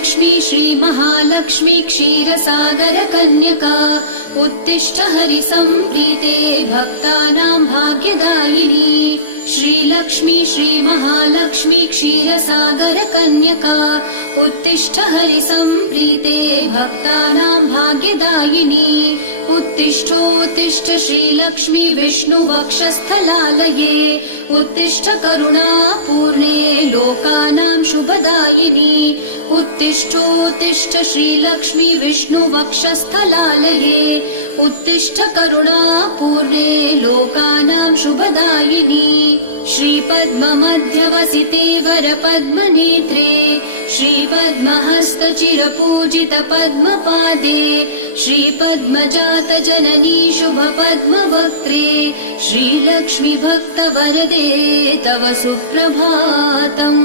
श्रीलक्ष्मी श्रीमहालक्ष्मी क्षीरसागरकन्यका उत्तिष्ठ हरिसम्प्रीते भक्तानां भाग्यदायिनी। श्रीलक्ष्मी श्रीमहालक्ष्मी क्षीरसागरकन्यका उत्तिष्ठ हरिसम्प्रीते भक्तानां भाग्यदायिनी। उत्तिष्ठोत्तिष्ठ श्रीलक्ष्मी विष्णुवक्षस्थलालये उत्तिष्ठ करुणापूर्णे लोकानां शुभदायिनी। उत्तिष्ठोत्तिष्ठ श्रीलक्ष्मी विष्णुवक्षस्थलालये उत्तिष्ठ करुणापूर्णे लोकानां शुभदायिनी। श्रीपद्ममध्यवसिते वरपद्मनेत्रे श्रीपद्महस्तचिरपूजित पद्मपादे श्रीपद्मजातजननी शुभपद्मवक्त्रे श्रीलक्ष्मी भक्तवरदे तव सुप्रभातम्।